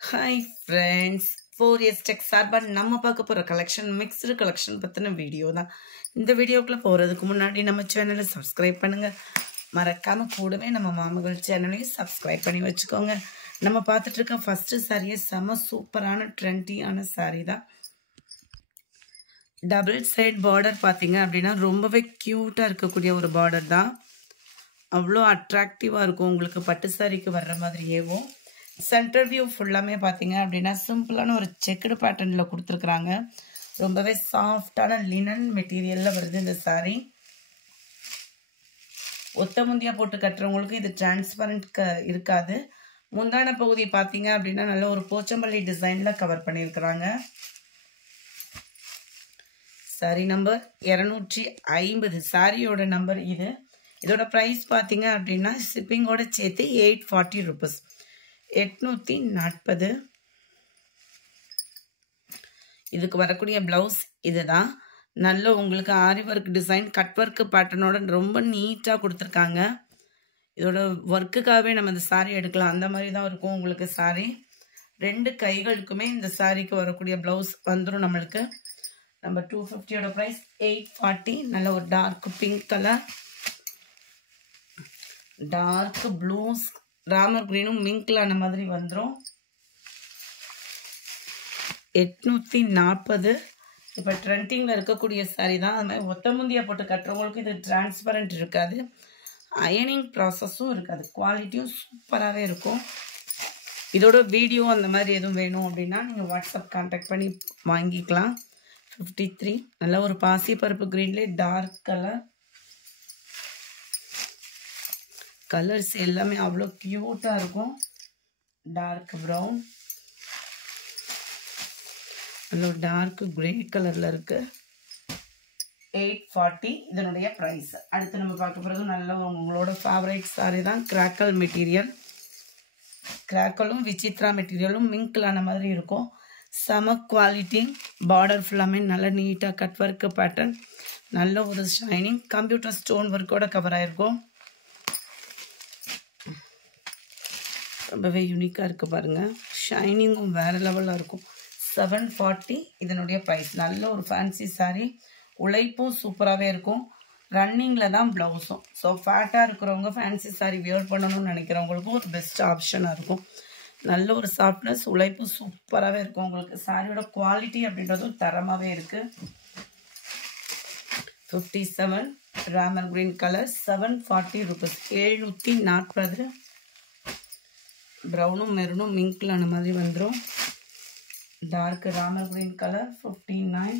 Hi friends, 4S Tech சார்பா நம்ம பார்க்க போற கலெக்ஷன் மிக்ஸ்டு கலெக்ஷன் பத்தின வீடியோ தான். இந்த வீடியோக்குள்ள போறதுக்கு முன்னாடி நம்ம சேனலை சப்ஸ்கிரைப் பண்ணுங்க. மறக்காம கூடவே நம்ம மாமகள் சேனலையும் சப்ஸ்கிரைப் பண்ணி வச்சுக்கோங்க. நம்ம பார்த்துட்டு இருக்க ஃபர்ஸ்ட் சாரியே செம சூப்பரான ட்ரெண்டியான சாரி தான். டபுள் சைட் பார்டர் பார்த்தீங்க அப்படின்னா ரொம்பவே க்யூட்டாக இருக்கக்கூடிய ஒரு பார்டர் தான். அவ்வளோ அட்ராக்டிவாக இருக்கும் உங்களுக்கு பட்டு சாரிக்கு வர்ற மாதிரியேவும். சென்டர் வியூ ஃபுல்லாமே பார்த்தீங்க அப்படின்னா சிம்பிளான ஒரு செக்குடு பேட்டர்னில் கொடுத்துருக்குறாங்க. ரொம்பவே சாஃப்டான லினன் மெட்டீரியலில் வருது இந்த சாரீ. ஒத்த முந்தியா போட்டு கட்டுறவங்களுக்கு இது டிரான்ஸ்பரண்ட் இருக்காது. முந்தான பகுதி பார்த்தீங்க அப்படின்னா நல்ல ஒரு போச்சம்பள்ளி டிசைனில் கவர் பண்ணியிருக்கிறாங்க. Sorry number 250. சாரியோட நம்பர் இது. இதோட ப்ரைஸ் பார்த்தீங்க அப்படின்னா ஷிப்பிங்கோட சேர்த்து 840 rupees, 840. இதுக்கு வரக்கூடிய பிளவுஸ் இதுதான். நல்ல உங்களுக்கு ஆரி ஒர்க் டிசைன் கட் ஒர்க் பேட்டர்னோட ரொம்ப நீட்டாக கொடுத்துருக்காங்க. இதோட ஒர்க்குக்காகவே நம்ம இந்த சாரீ எடுக்கலாம், அந்த மாதிரி தான் இருக்கும் உங்களுக்கு சாரீ. ரெண்டு கைகளுக்குமே இந்த சாரீக்கு வரக்கூடிய பிளவுஸ் வந்துடும் நம்மளுக்கு. நம்பர் 250யோட ப்ரைஸ் 840. நல்ல ஒரு dark pink colour, dark blue, Ramar கிரீனும் மிங்க்லான மாதிரி வந்துடும். 840. இப்போ ட்ரெண்டிங்கில் இருக்கக்கூடிய சாரீ தான். அது மாதிரி ஒத்த முந்தியா போட்டு கட்டுறவங்களுக்கு இது டிரான்ஸ்பரண்ட் இருக்காது, அயனிங் ப்ராசஸும் இருக்காது, குவாலிட்டியும் சூப்பராகவே இருக்கும். இதோட வீடியோ அந்த மாதிரி எதுவும் வேணும் அப்படின்னா நீங்கள் வாட்ஸ்அப் கான்டாக்ட் பண்ணி வாங்கிக்கலாம். 53. நல்ல ஒரு பாசி பருப்பு கிரீன்லேயே டார்க் கலர். கலர்ஸ் எல்லாமே அவ்வளோ க்யூட்டாக இருக்கும். டார்க் ப்ரௌன், நல்ல ஒரு டார்க் கிரே கலரில் இருக்குது. 840 இதனுடைய ப்ரைஸ். அடுத்து நம்ம பார்க்க போகிறது நல்ல உங்களோட ஃபேவரட் சாரி தான். Crackle material. கிராக்கலும் விசித்ரா மெட்டீரியலும் மிங்க்லான மாதிரி இருக்கும். செம குவாலிட்டி. பார்டர் ஃபுல்லாமே நல்ல நீட்டாக கட் ஒர்க் பேட்டர்ன், நல்ல ஒரு ஷைனிங், கம்ப்யூட்டர் ஸ்டோன் ஒர்க்கோட கவர் ஆகிருக்கும். ரொம்பவே யூனிக்காக இருக்குது பாருங்கள். ஷைனிங்கும் வேறு லெவலில் இருக்கும். 740 இதனுடைய ப்ரைஸ். நல்ல ஒரு ஃபேன்சி சாரீ. உழைப்பும் சூப்பராகவே இருக்கும். ரன்னிங்கில் தான் ப்ளவுஸும். ஸோ ஃபேட்டாக இருக்கிறவங்க ஃபேன்சி சாரீ வியர் பண்ணணும்னு நினைக்கிறவங்களுக்கும் ஒரு பெஸ்ட் ஆப்ஷனாக இருக்கும். நல்ல ஒரு சாஃப்ட்னஸ், உழைப்பு சூப்பராகவே இருக்கும் உங்களுக்கு. சாரியோட குவாலிட்டி அப்படின்றதும் தரமாகவே இருக்குது. 57 ராமர் கிரீன் கலர், 740 rupees, 740. ப்ரௌனும் மெரூனும் மிங்க்லான மாதிரி வந்துடும். Dark Ramar green colour 59.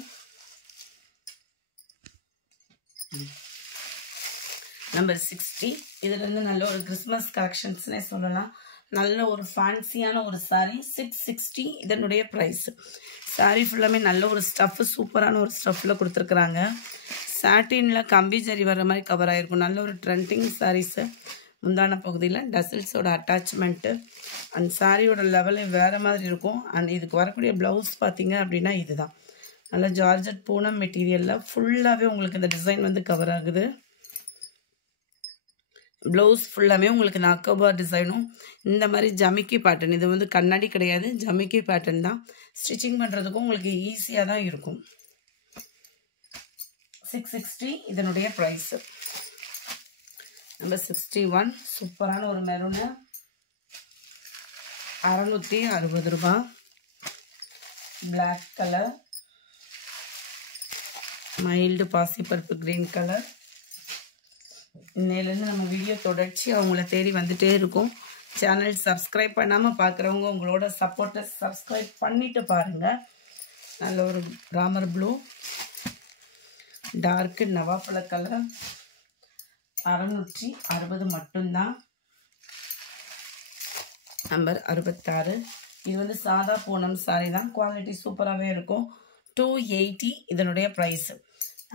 Number 60. இதுலேருந்து நல்ல ஒரு கிறிஸ்மஸ் கலெக்ஷன்ஸ்னே சொல்லலாம். நல்ல ஒரு ஃபேன்சியான ஒரு சாரீ. 660 இதனுடைய ப்ரைஸ். சாரீ ஃபுல்லாமே நல்ல ஒரு ஸ்டஃப், சூப்பரான ஒரு ஸ்டஃப்பில் கொடுத்துருக்குறாங்க. சாட்டினில் கம்பி ஜரி வர்ற மாதிரி கவர் ஆகிருக்கும். நல்ல ஒரு ட்ரெண்டிங் சாரீஸு. முந்தான பகுதியில் டசில்ஸோட அட்டாச்மெண்ட்டு அண்ட் சாரியோட லெவலே வேறு மாதிரி இருக்கும். அண்ட் இதுக்கு வரக்கூடிய ப்ளவுஸ் பார்த்தீங்க அப்படின்னா இதுதான். நல்ல ஜார்ஜட் பூனம் மெட்டீரியலில் ஃபுல்லாகவே உங்களுக்கு இந்த டிசைன் வந்து கவர் ஆகுது. ப்ளவுஸ் ஃபுல்லாமே உங்களுக்கு இந்த அக்கோபார் டிசைனும் இந்த மாதிரி ஜமிக்கி பேட்டர்ன். இது வந்து கண்ணாடி கிடையாது, ஜமிக்கி பேட்டர்ன் தான். ஸ்டிச்சிங் பண்ணுறதுக்கும் உங்களுக்கு ஈஸியாக தான் இருக்கும். 660 இதனுடைய ப்ரைஸு. நம்பர் 61 சூப்பரான ஒரு மெரூனு, 660 ரூபாய். பிளாக் கலர், மைல்டு பாசிப்பருப்பு கிரீன் கலர். இன்னையிலேருந்து நம்ம வீடியோ தொடர்ச்சி அவங்கள தேடி வந்துட்டே இருக்கும். சேனல் சப்ஸ்கிரைப் பண்ணாமல் பார்க்குறவங்க உங்களோட சப்போர்ட்டை சப்ஸ்கிரைப் பண்ணிவிட்டு பாருங்கள். நல்ல ஒரு ராமர் ப்ளூ, டார்க்கு நவாப்பழ கலர், 660 மட்டும்தான். நம்பர் 66. இது வந்து சாதா பூனம் சாரி தான். குவாலிட்டி சூப்பராகவே இருக்கும். 280 இதனுடைய ப்ரைஸு.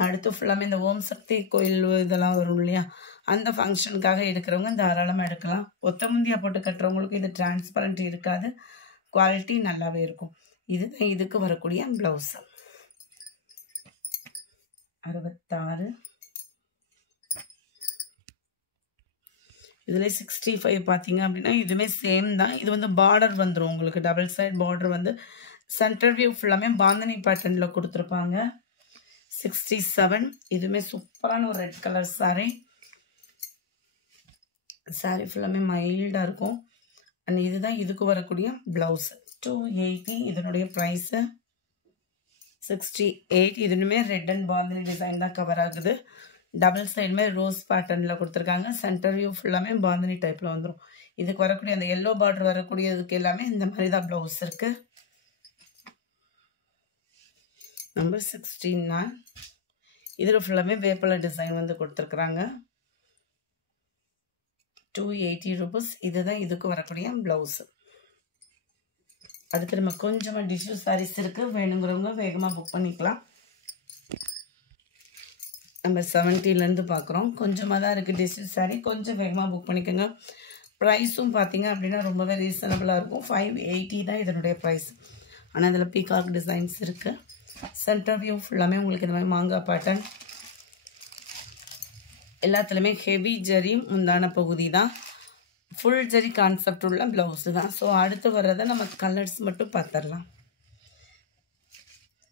அடுத்து ஃபுல்லாமே இந்த ஓம் சக்தி கோயில் இதெல்லாம் வரும் இல்லையா, அந்த ஃபங்க்ஷனுக்காக எடுக்கிறவங்க தாராளமாக எடுக்கலாம். ஒத்த முந்தியா போட்டு கட்டுறவங்களுக்கு இது டிரான்ஸ்பரண்ட் இருக்காது, குவாலிட்டி நல்லாவே இருக்கும். இதுதான் இதுக்கு வரக்கூடிய ப்ளவுஸு. 66. இதில் 65 பார்த்தீங்க அப்படின்னா இதுவுமே சேம் தான். இது வந்து பார்டர் வந்துடும் உங்களுக்கு, டபுள் சைட் பார்டர் வந்து சென்டர் வியூ ஃபுல்லாமே பாந்தனி பேட்டர்னில் கொடுத்துருப்பாங்க. 67 இதுவுமே சூப்பரான ஒரு ரெட் கலர் சாரீ. சாரீ ஃபுல்லாமே மைல்டாக இருக்கும். அண்ட் இதுதான் இதுக்கு வரக்கூடிய ப்ளவுஸ். 280 இதனுடைய ப்ரைஸு. 68 இதுவுமே ரெட் அண்ட் பாந்தனி டிசைன் தான் கவர் ஆகுது. டபுள் சைடுமே ரோஸ் பேட்டர்னில் கொடுத்துருக்காங்க. சென்டர் வியூ ஃபுல்லாமே பாந்தனி டைப்பில் வந்துடும். இதுக்கு வரக்கூடிய அந்த எல்லோ பார்டர் வரக்கூடியதுக்கு எல்லாமே இந்த மாதிரி தான் ப்ளவுஸ் இருக்குது. நம்பர் 69 இதில் ஃபுல்லாமே வேப்பலை டிசைன் வந்து கொடுத்துருக்குறாங்க. 280 rupees. இதுதான் இதுக்கு வரக்கூடிய ப்ளவுஸு. அடுத்து நம்ம கொஞ்சமாக டிஷ்யூ சாரீஸ் இருக்குது, வேணுங்கிறவங்க வேகமாக புக் பண்ணிக்கலாம். நம்ம 70லேருந்து பார்க்குறோம். கொஞ்சமாக தான் இருக்குது டிஷ்யூ சாரீ, கொஞ்சம் வேகமாக புக் பண்ணிக்கோங்க. ப்ரைஸும் பார்த்தீங்க அப்படின்னா ரொம்பவே ரீசனபிளாக இருக்கும். 580 தான் இதனுடைய ப்ரைஸ். ஆனால் இதில் பீகாக் டிசைன்ஸ் இருக்குது. சென்டர் வியூ ஃபுல்லாமே உங்களுக்கு இந்த மாதிரி மாங்காய் பேட்டர்ன், எல்லாத்துலேயுமே ஹெவி ஜரி முந்தான பகுதி தான். ஃபுல் ஜரி கான்செப்ட் உள்ள ப்ளவுஸு தான். ஸோ அடுத்து வர்றதை நம்ம கலர்ஸ் மட்டும் பார்த்துடலாம்.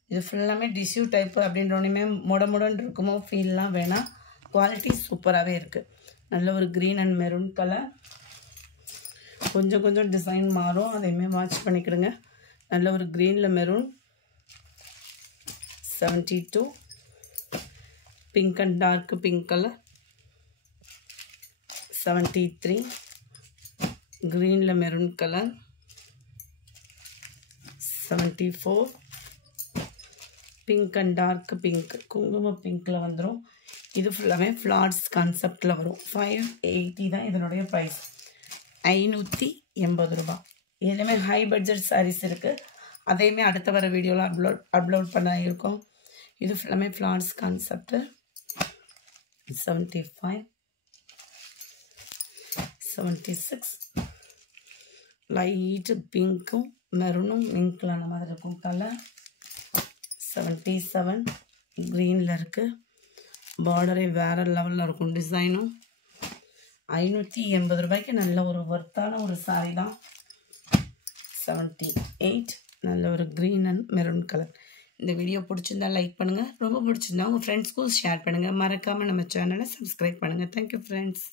இது ஃபுல்லாமே டிஷ்யூ டைப்பு அப்படின்றோனையுமே முடமுடன்னு இருக்குமோ ஃபீல்லாம் வேணாம். குவாலிட்டி சூப்பராகவே இருக்குது. நல்ல ஒரு க்ரீன் அண்ட் மெரூன் கலர். கொஞ்சம் கொஞ்சம் டிசைன் மாறும், அதையுமே வாட்ச் பண்ணிக்கிடுங்க. நல்ல ஒரு க்ரீனில் maroon. 72 pink and dark pink colour. 73 க்ரீனில் maroon colour. 74 pink and dark pink, குங்கும பிங்க்கில் வந்துடும். இது ஃபுல்லாமே ஃப்ளார்ஸ் கான்செப்டில் வரும். 580 தான் இதனுடைய ப்ரைஸ். 580 ரூபா. இதுலேயுமே ஹை பட்ஜெட் சாரீஸ் இருக்குது, அதையுமே அடுத்த வர வீடியோவில் அப்லோட் பண்ண இருக்கும். இது ஃபுல்லாமே ஃப்ளார்ஸ் கான்செப்ட். 75 76 லைட்டு பிங்க்கும் மெரூனும் மிங்க்லான மாதிரி இருக்கும் கலர். 77 க்ரீனில் இருக்குது. பார்டரே வேறு லெவலில் இருக்கும் டிசைனும். 580 ரூபாய்க்கு நல்ல ஒரு ஒர்த்தான ஒரு சாரீ தான். 78 நல்ல ஒரு க்ரீன் அண்ட் மெரூன் கலர். இந்த வீடியோ பிடிச்சிருந்தா லைக் பண்ணுங்கள், ரொம்ப பிடிச்சிருந்தா உங்கள் ஃப்ரெண்ட்ஸ்க்கும் ஷேர் பண்ணுங்கள். மறக்காமல் நம்ம சேனலை சப்ஸ்கிரைப் பண்ணுங்கள். Thank you friends.